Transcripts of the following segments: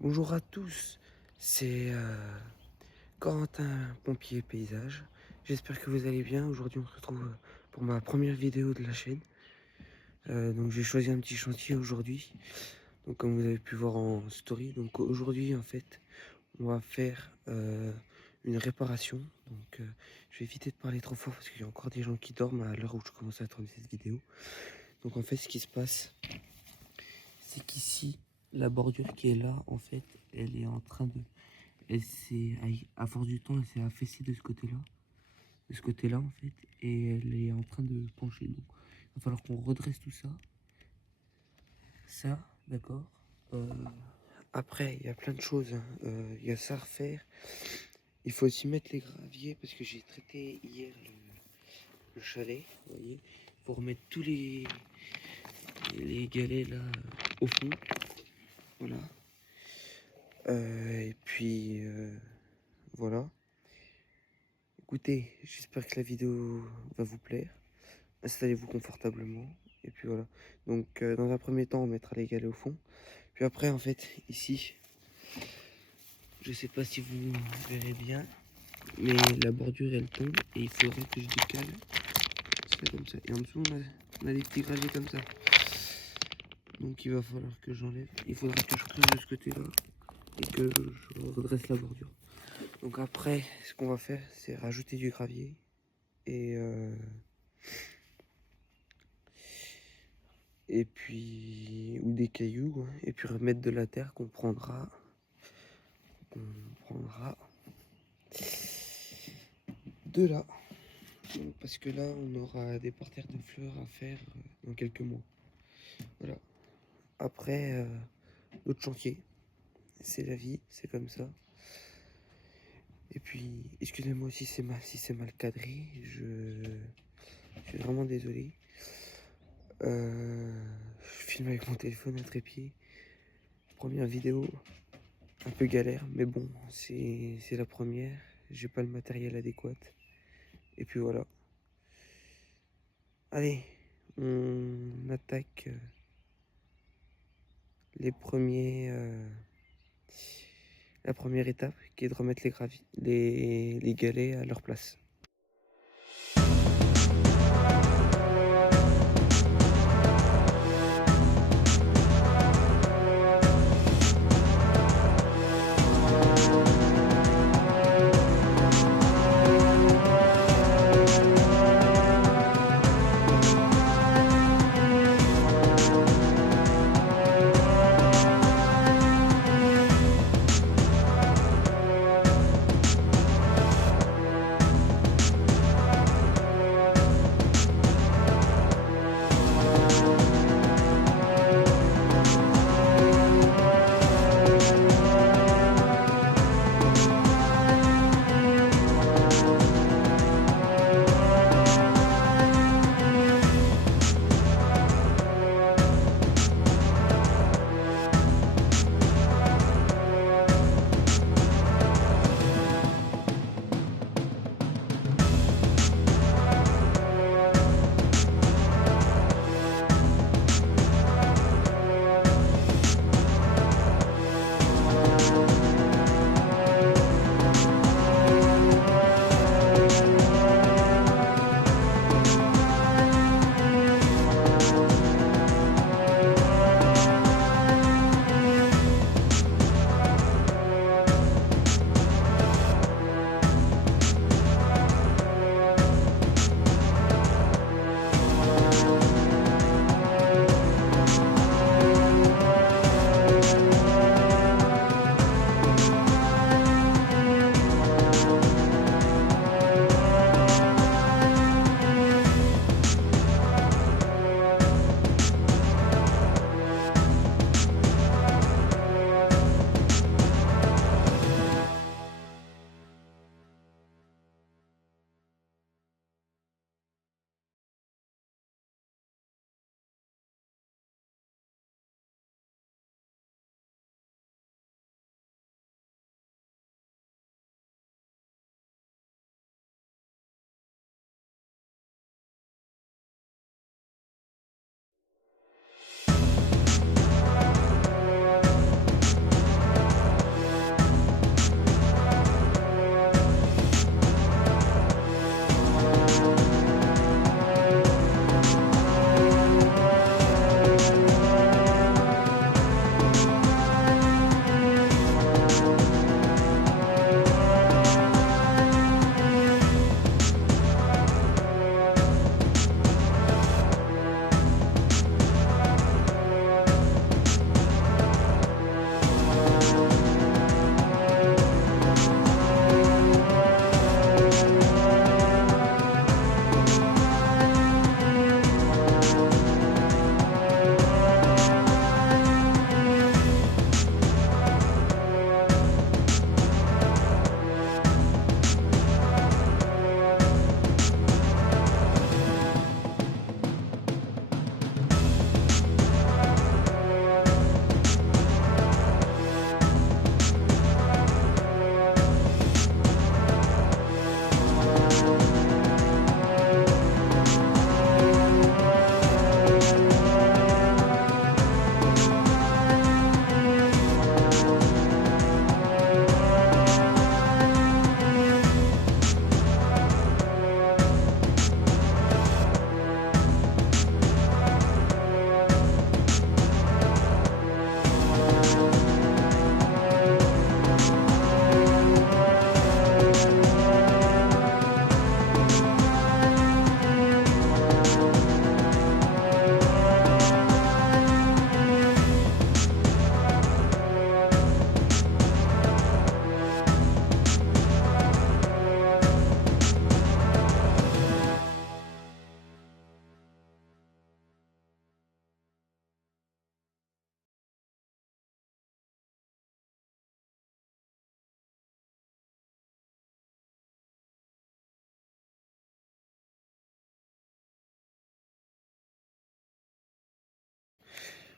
Bonjour à tous, c'est Corentin, pompier paysage. J'espère que vous allez bien. Aujourd'hui, on se retrouve pour ma première vidéo de la chaîne. Donc, j'ai choisi un petit chantier aujourd'hui. Donc, comme vous avez pu voir en story. Donc, aujourd'hui, en fait, on va faire une réparation. Donc, je vais éviter de parler trop fort parce qu'il y a encore des gens qui dorment à l'heure où je commence à tourner cette vidéo. Donc, en fait, ce qui se passe, c'est qu'ici, la bordure qui est là, en fait, elle est en train de... Elle s'est, à force du temps, elle s'est affaissée de ce côté-là en fait, et elle est en train de pencher. Donc, il va falloir qu'on redresse tout ça. Ça, d'accord. Après, il y a plein de choses, hein. Il y a ça à refaire. Il faut aussi mettre les graviers parce que j'ai traité hier le chalet. Vous voyez, il faut remettre tous les galets là au fond. Voilà. Et puis voilà. Écoutez, j'espère que la vidéo va vous plaire. Installez-vous confortablement. Et puis voilà. Donc dans un premier temps, on mettra les galets au fond. Puis après, en fait, ici, je sais pas si vous verrez bien, mais la bordure, elle tombe. Et il faudrait que je décale ça comme ça. Et en dessous, on a des petits graviers comme ça. Donc il va falloir que j'enlève. Il faudra que je creuse de ce côté-là. Et que je redresse la bordure. Donc après, ce qu'on va faire, c'est rajouter du gravier. Et puis ou des cailloux, hein, et puis remettre de la terre qu'on prendra de là. Donc, parce que là on aura des parterres de fleurs à faire dans quelques mois. Voilà. Après l'autre chantier, c'est la vie, c'est comme ça. Et puis excusez-moi aussi si c'est mal cadré, je suis vraiment désolé. Je filme avec mon téléphone à trépied. Première vidéo, un peu galère, mais bon, c'est la première. J'ai pas le matériel adéquat. Et puis voilà. Allez, on attaque la première étape qui est de remettre les galets à leur place.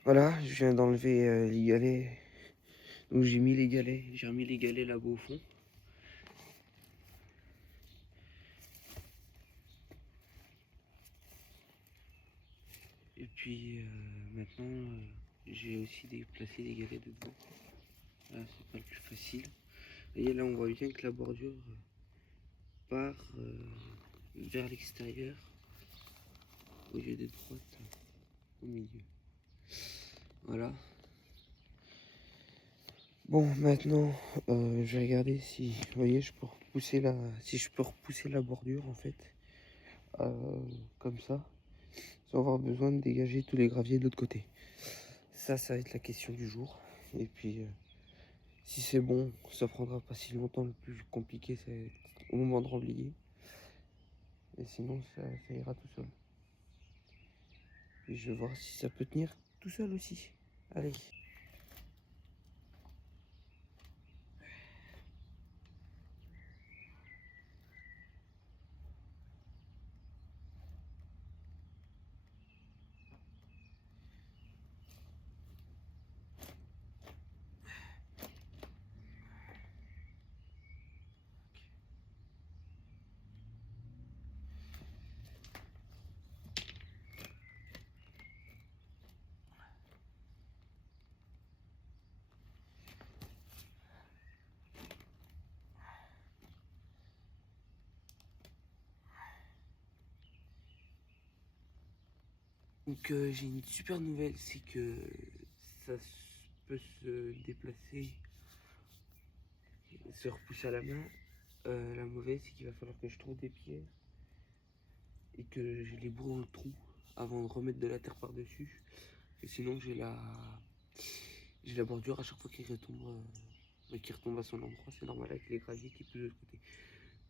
Voilà, je viens d'enlever les galets. Donc j'ai mis les galets, j'ai remis les galets là-bas au fond. Et puis maintenant, j'ai aussi déplacé les galets de devant. Là, c'est pas le plus facile. Et là, on voit bien que la bordure part vers l'extérieur au lieu d'être droite au milieu. Voilà. Bon, maintenant, je vais regarder si, vous voyez, je peux repousser si je peux repousser la bordure en fait, comme ça, sans avoir besoin de dégager tous les graviers de l'autre côté. Ça va être la question du jour. Et puis, si c'est bon, ça prendra pas si longtemps. Le plus compliqué, c'est au moment de remblayer. Et sinon, ça ira tout seul. Et je vais voir si ça peut tenir tout seul aussi. Allez. Donc j'ai une super nouvelle, c'est que ça peut se déplacer, se repousser à la main. La mauvaise, c'est qu'il va falloir que je trouve des pierres et que je les bourre dans le trou avant de remettre de la terre par-dessus. Et sinon j'ai la bordure à chaque fois qu'il retombe à son endroit. C'est normal avec les graviers qui poussent de l'autre côté.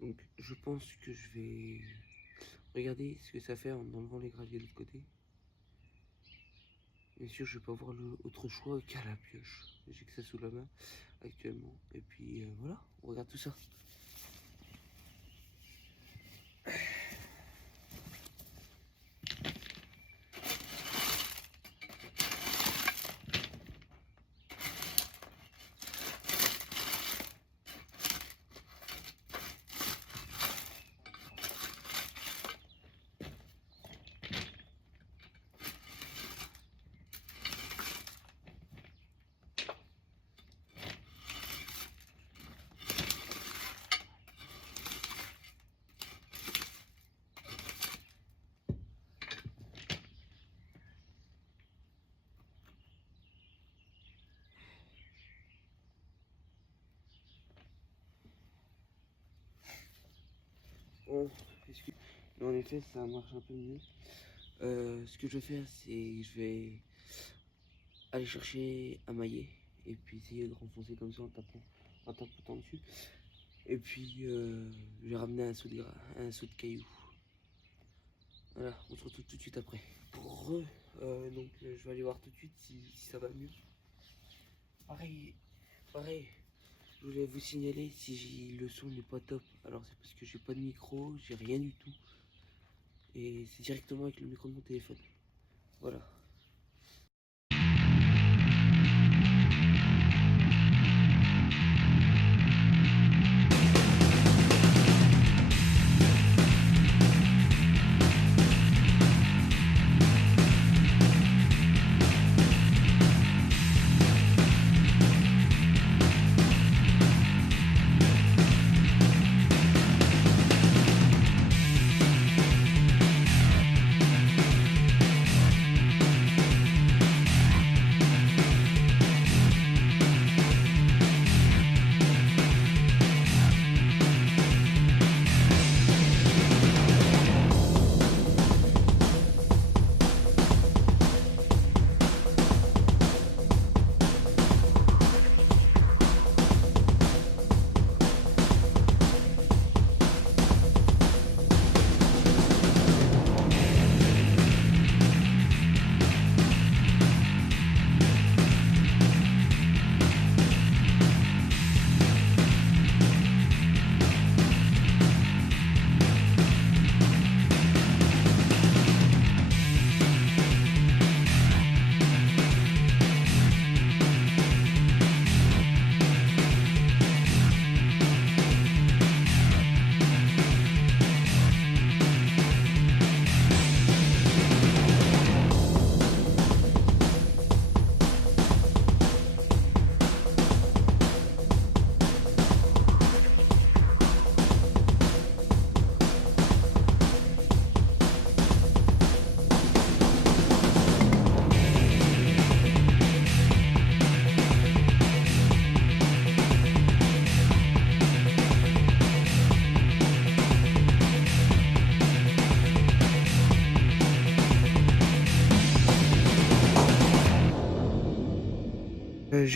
Donc je pense que je vais regarder ce que ça fait en enlevant les graviers de l'autre côté. Bien sûr, je vais pas avoir autre choix qu'à la pioche. J'ai que ça sous la main actuellement. Et puis voilà, on regarde tout ça. Bon, en effet, ça marche un peu mieux. Ce que je vais faire, c'est je vais aller chercher un maillet et puis essayer de renfoncer comme ça en tapotant dessus. Et puis je vais ramener un seau de cailloux. Voilà, on se retrouve tout de suite après. Donc je vais aller voir tout de suite si ça va mieux. Pareil, je voulais vous signaler si le son n'est pas top. Alors c'est parce que j'ai pas de micro, j'ai rien du tout. Et c'est directement avec le micro de mon téléphone. Voilà.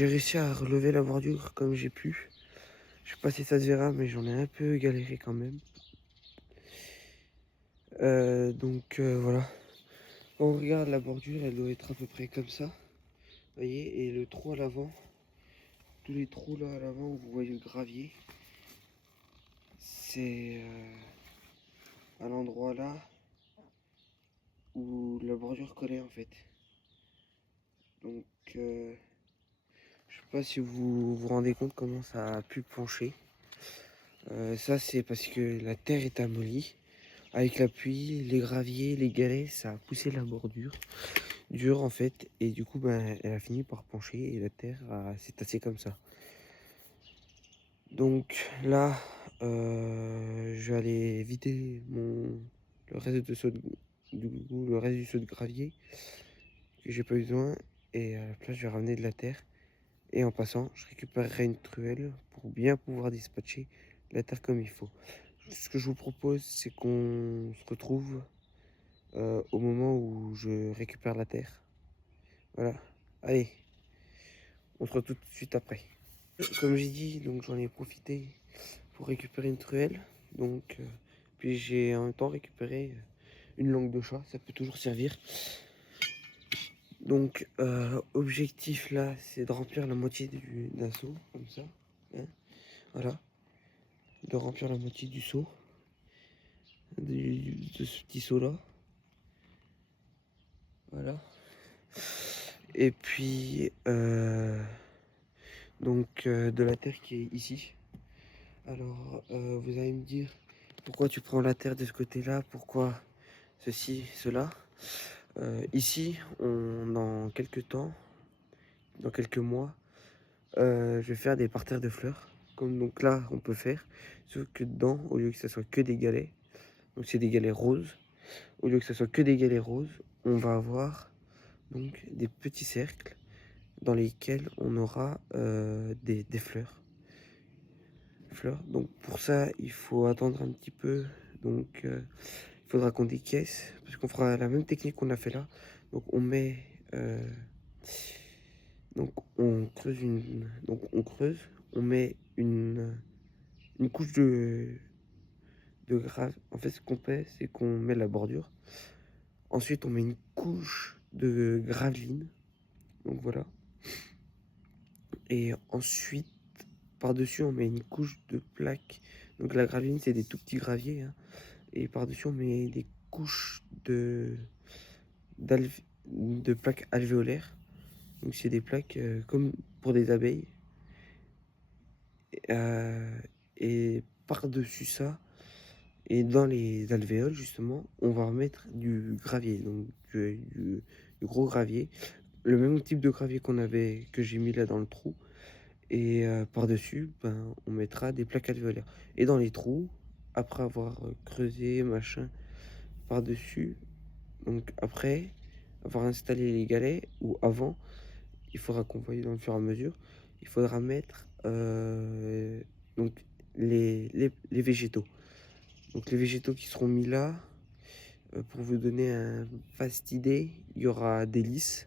j'ai réussi à relever la bordure comme j'ai pu. Je sais pas si ça se verra, mais j'en ai un peu galéré quand même. Voilà. Quand on regarde la bordure, elle doit être à peu près comme ça. Vous voyez, et le trou à l'avant, tous les trous là à l'avant où vous voyez le gravier, c'est à l'endroit là où la bordure collait en fait. Donc je sais pas si vous vous rendez compte comment ça a pu pencher. Ça c'est parce que la terre est amollie. Avec la pluie, les graviers, les galets, ça a poussé la bordure dure en fait. Et du coup ben, elle a fini par pencher et la terre s'est tassée comme ça. Donc là, je vais aller vider le reste de le reste du seau de gravier que j'ai pas eu besoin. Et à la place, je vais ramener de la terre. Et en passant, je récupérerai une truelle pour bien pouvoir dispatcher la terre comme il faut. Ce que je vous propose, c'est qu'on se retrouve au moment où je récupère la terre. Voilà. Allez, on se retrouve tout de suite après. Comme j'ai dit, donc j'en ai profité pour récupérer une truelle. Donc, puis j'ai en même temps récupéré une langue de chat, ça peut toujours servir. Donc, objectif là, c'est de remplir la moitié d'un seau, comme ça. Hein, voilà. De remplir la moitié du seau, de ce petit seau là. Voilà. Et puis, de la terre qui est ici. Alors, vous allez me dire, pourquoi tu prends la terre de ce côté-là? Pourquoi ceci, cela? Ici, dans quelques temps, dans quelques mois, je vais faire des parterres de fleurs. Comme donc là, on peut faire. Sauf que dedans, au lieu que ce soit que des galets, donc c'est des galets roses. Au lieu que ce soit que des galets roses, on va avoir donc des petits cercles dans lesquels on aura des fleurs. Donc pour ça, il faut attendre un petit peu. Donc il faudra qu'on décaisse, parce qu'on fera la même technique qu'on a fait là. Donc on met, donc on creuse, on met une couche de grave. En fait, ce qu'on fait, c'est qu'on met la bordure. Ensuite, on met une couche de graveline. Donc voilà. Et ensuite, par-dessus, on met une couche de plaques. Donc la graveline, c'est des tout petits graviers. Hein. Et par-dessus, on met des couches de plaques alvéolaires. Donc c'est des plaques comme pour des abeilles. Et par-dessus ça, et dans les alvéoles, justement, on va remettre du gravier, donc du gros gravier. Le même type de gravier que j'ai mis là dans le trou. Et par-dessus, ben, on mettra des plaques alvéolaires. Et dans les trous, après avoir creusé, machin, par-dessus, donc après avoir installé les galets, ou avant, il faudra qu'on voie dans le fur et à mesure, il faudra mettre donc les végétaux. Donc les végétaux qui seront mis là, pour vous donner une vaste idée, il y aura des lys.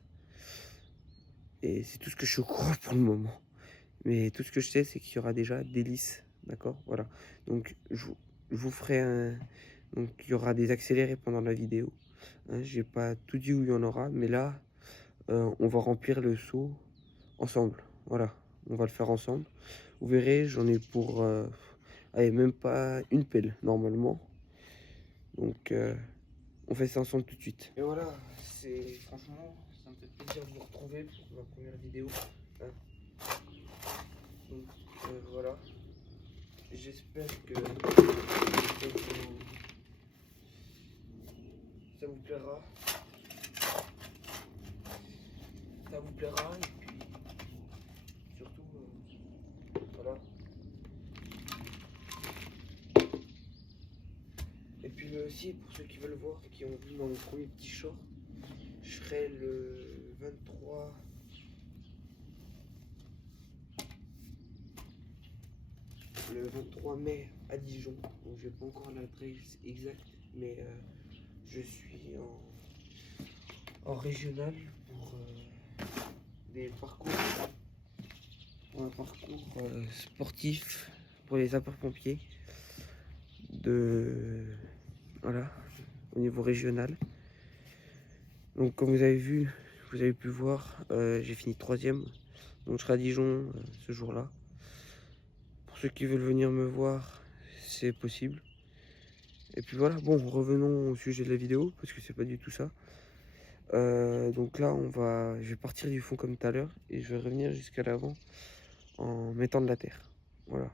Et c'est tout ce que je crois pour le moment. Mais tout ce que je sais, c'est qu'il y aura déjà des lys. D'accord? Voilà. Donc je vous ferai un... Donc il y aura des accélérés pendant la vidéo. Hein, j'ai pas tout dit où il y en aura, mais là, on va remplir le seau ensemble. Voilà, on va le faire ensemble. Vous verrez, j'en ai pour... allez, même pas une pelle, normalement. Donc, on fait ça ensemble tout de suite. Et voilà, franchement, ça me fait plaisir de vous retrouver pour ma première vidéo. Hein. Donc, voilà. J'espère que ça vous plaira. Ça vous plaira et puis surtout, voilà. Et puis aussi, pour ceux qui veulent voir, qui ont vu mon premier petit short, je serai le 23 mai à Dijon. Donc j'ai pas encore l'adresse exacte, mais je suis en régional pour des parcours un parcours sportif pour les sapeurs-pompiers de voilà, au niveau régional. Donc comme vous avez vu, vous avez pu voir, j'ai fini 3e. Donc je serai à Dijon ce jour-là. Pour ceux qui veulent venir me voir, c'est possible. Et puis voilà, bon, revenons au sujet de la vidéo, parce que c'est pas du tout ça. Donc là, je vais partir du fond comme tout à l'heure, et je vais revenir jusqu'à l'avant en mettant de la terre. Voilà,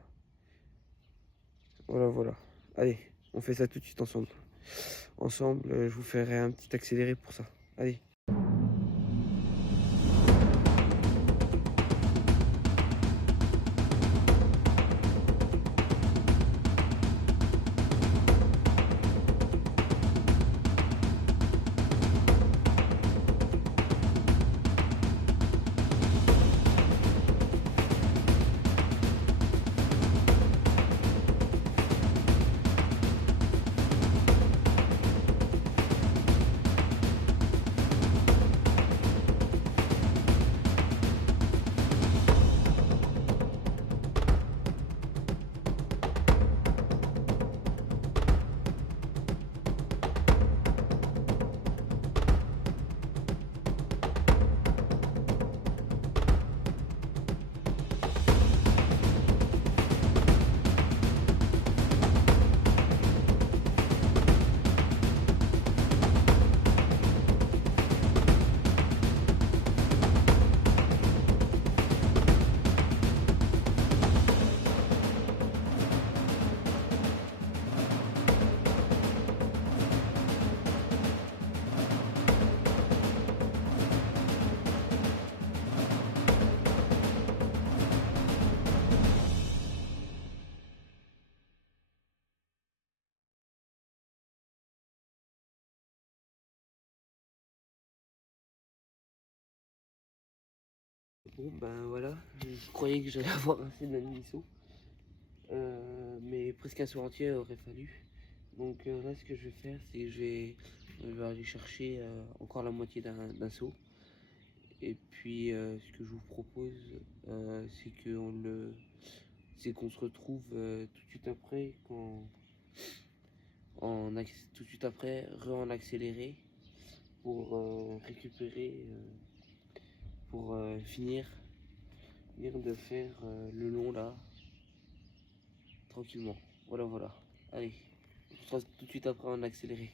voilà. Allez, on fait ça tout de suite ensemble. Ensemble, je vous ferai un petit accéléré pour ça. Allez. Bon ben voilà, je croyais que j'allais avoir assez d'admission, mais presque un soir entier aurait fallu. Donc là ce que je vais faire, c'est que je vais aller chercher encore la moitié d'un seau. Et puis ce que je vous propose, c'est qu'on se retrouve tout de suite après, tout de suite après, en accéléré pour récupérer, pour finir de faire le long là, tranquillement. Voilà. Allez, on se retrouve tout de suite après en accéléré.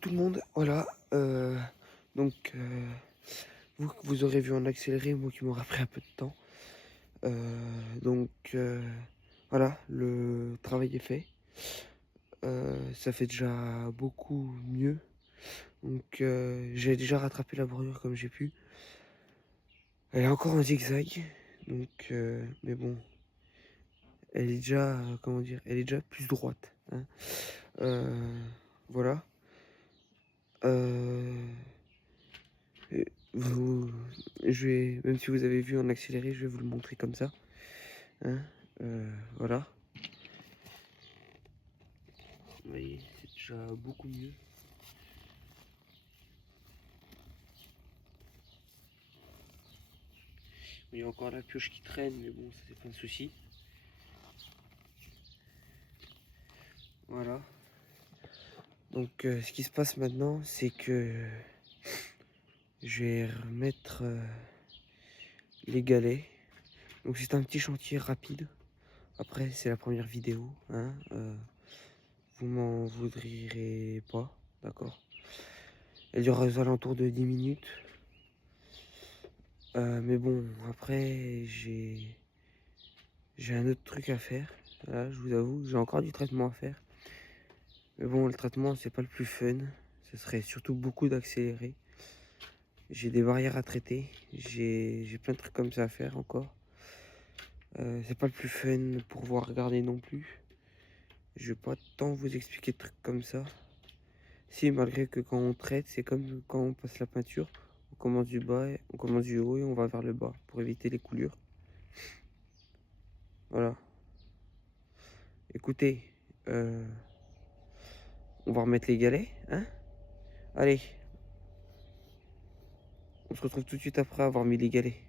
Tout le monde, voilà. Donc, vous aurez vu en accéléré, moi qui m'aura pris un peu de temps. Donc, voilà, le travail est fait. Ça fait déjà beaucoup mieux. Donc, j'ai déjà rattrapé la brûlure comme j'ai pu. Elle est encore en zigzag. Donc, mais bon, elle est déjà, comment dire, elle est déjà plus droite, hein. Voilà. Euh, et vous, je vais, même si vous avez vu en accéléré, je vais vous le montrer comme ça, hein. Voilà. Vous voyez, c'est déjà beaucoup mieux. Il y a encore la pioche qui traîne, mais bon, ça c'est pas un souci. Voilà. Donc, ce qui se passe maintenant, c'est que je vais remettre les galets. Donc, c'est un petit chantier rapide. Après, c'est la première vidéo, hein. Vous m'en voudrirez pas, d'accord? Elle dure aux alentours de 10 minutes. Mais bon, après, j'ai un autre truc à faire. Là, je vous avoue, j'ai encore du traitement à faire. Mais bon, le traitement, c'est pas le plus fun. Ce serait surtout beaucoup d'accélérer. J'ai des barrières à traiter. J'ai plein de trucs comme ça à faire encore. C'est pas le plus fun pour voir regarder non plus. Je vais pas tant vous expliquer de trucs comme ça. Si, malgré que quand on traite, c'est comme quand on passe la peinture. On commence du bas, on commence du haut et on va vers le bas pour éviter les coulures. Voilà. Écoutez, on va remettre les galets, hein? Allez, on se retrouve tout de suite après avoir mis les galets.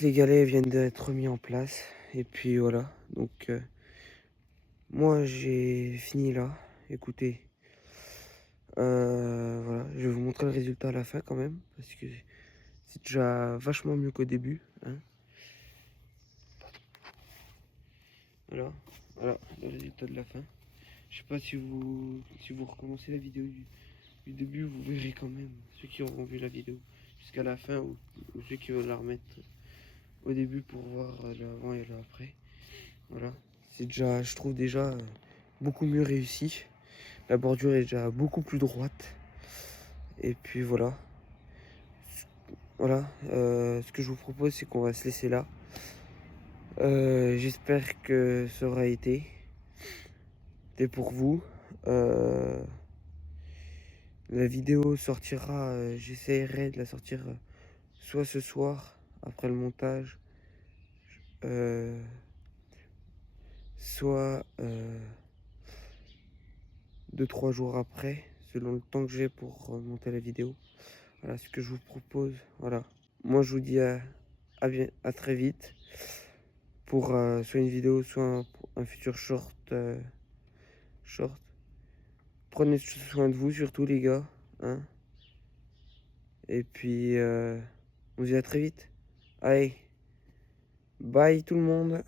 Les galets viennent d'être mis en place. Et puis voilà. Donc, moi j'ai fini là. Écoutez. Voilà. Je vais vous montrer le résultat à la fin quand même. Parce que c'est déjà vachement mieux qu'au début, hein. Voilà. Voilà le résultat de la fin. Je sais pas si vous recommencez la vidéo du début, vous verrez quand même ceux qui auront vu la vidéo jusqu'à la fin ou ceux qui veulent la remettre au début pour voir l'avant et l'après. Voilà, c'est déjà, je trouve déjà beaucoup mieux réussi. La bordure est déjà beaucoup plus droite. Et puis voilà. Voilà, ce que je vous propose, c'est qu'on va se laisser là. J'espère que ça aura été pour vous. La vidéo sortira, j'essaierai de la sortir soit ce soir, après le montage, soit 2-3 jours après, selon le temps que j'ai pour monter la vidéo. Voilà ce que je vous propose. Voilà. Moi, je vous dis à très vite pour soit une vidéo, soit un futur short. Short. Prenez soin de vous, surtout les gars. hein. Et puis, on se dit à très vite. Allez, bye tout le monde.